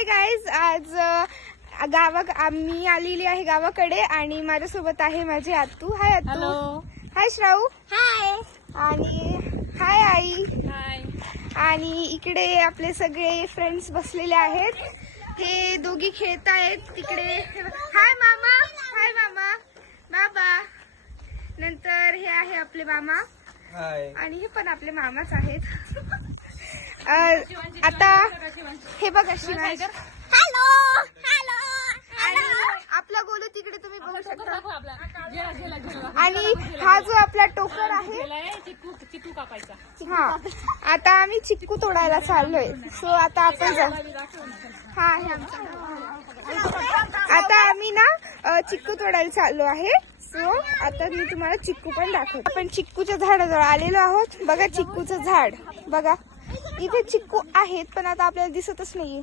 Hi guys, आज मी आलेली आहे गावाकडे आणि माझ्यासोबत आहे माझी आत्तू. हाय आत्तू. हॅलो. हाय श्राऊ. हाय. आणि हाय आई. हाय. आणि इकडे आपले सगळे फ्रेंड्स बसलेले आहेत. हे दोघी खेळत आहेत तिकडे. हाय मामा. हाय मामा. बाबा. नंतर हे आहे आपले मामा आणि हे पण आपले मामाच आहेत. आता हे बघा शिवांश. Hello hello. आणि आपला गोलू तिकडे तुम्ही बघू शकता. आणि हा जो आपला टोकर आहे, चिकू कापायचा. हा आता आम्ही चिक्कू तोडायला चाललोय. सो आता आपण जाऊ. हा हे आता आम्ही ना चिक्कू तोडायला चाललो आहे. सो आता मी तुम्हाला चिक्कू पण दाखवतो. आपण चिक्कूच्या झाडाजवळ आलेलो आहोत. बघा चिक्कूचं झाड बघा. इथे चिक्कू आहेत पण आता आपल्याला दिसतच नाहीये.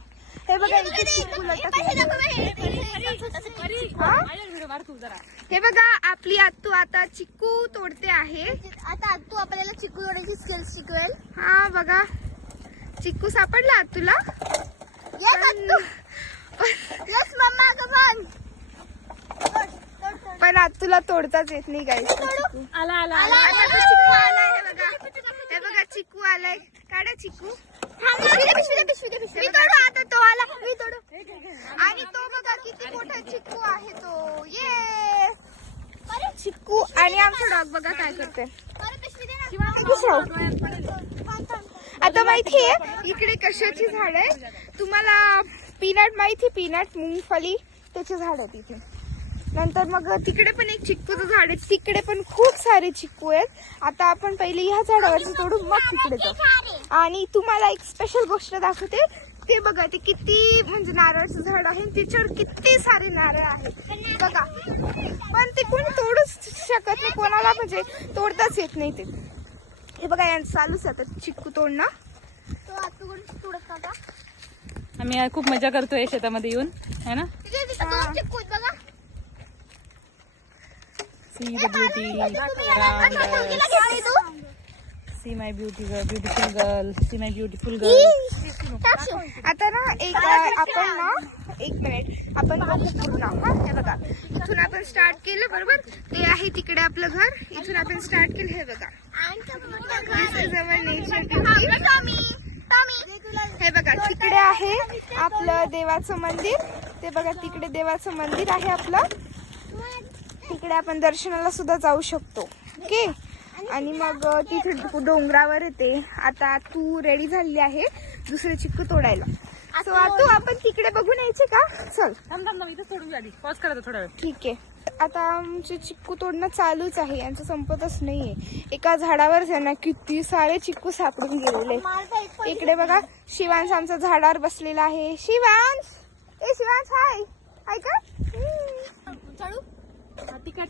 हे बघा इथे चिक्कू लटकले. हे बघा आपली आत्तू आता चिक्कू तोडते आहे. आता तू आपल्याला चिक्कू तोडायची स्किल्स शिकवेल. हा बघा चिक्कू सापडला तुला. यस मम्मा कमान. पण आत्तूला तोडताच येत नाही गाईस. आला आला आता चिक्कू आलाय. हे बघा, हे बघा चिक्कू आलाय. काढा चिक्कू. मी तोडू आता. तो आला मी तोडू. आणि तो बघा किती मोठा चिक्कू आहे तो. ये चिक्कू. आणि आमचा डॉग बघा काय करते. आता माहितीये इकडे कशाची झाड आहे तुम्हाला. पीनट माहिती. पीनट मुंगफली त्याचे झाड आहे तिथे. नंतर मग तिकडे पण एक चिक्कूचं झाड आहे. तिकडे पण खूप सारे चिक्कू आहेत. आता आपण पहिले ह्या झाडावरचं तोडू मग तिकडे जाऊ. आणि तुम्हाला एक स्पेशल गोष्ट दाखवते. ते बघा ते किती म्हणजे नारळाचं झाड आहे. त्याच्यावर किती सारे नारळ आहेत बघा. पण ते कोणी तोडूच शकत नाही. कोणाला म्हणजे तोडताच येत नाही ते. हे बघा यांचं चालूच आहे आता चिक्कू तोडणं. तो आता कोण तोडत नव्हता. आम्ही खूप मजा करतोय शेतामध्ये येऊन, है ना. दोन चिक्कू आहेत बघा. See the beauty around us. See my beautiful girl. See my beautiful girl. आता ना आपण ना 1 मिनिट आपण बघू पूर्ण. हा हे बघा इथून आपण स्टार्ट केलं बरोबर. ते आहे तिकडे आपलं घर. इथून आपण स्टार्ट केलं. हे बघा जवळ नेचर ब्युटी. हे बघा तिकडे आहे आपलं देवाचं मंदिर. ते बघा तिकडे देवाचं मंदिर आहे आपलं. तिकडे आपण दर्शनाला सुद्धा जाऊ शकतो. ओके. आणि मग तिथे डोंगरावर येते. आता तू रेडी झालेली आहे दुसरे चिक्कू तोडायला. सो आता आपण तिकडे बघून यायचे का. चल इथं सोडून झाली. पॉज करायचं थोडा वेळ. ठीक आहे. आता आमचे चिक्कू तोडणं चालूच आहे. यांचं संपतच नाहीये. एका झाडावर ना किती सारे चिक्कू सापडून गेलेले. इकडे बघा शिवांश आमचा झाडावर बसलेला आहे. शिवांश. ए शिवांश हाय. हाय का. चढू. तिकडे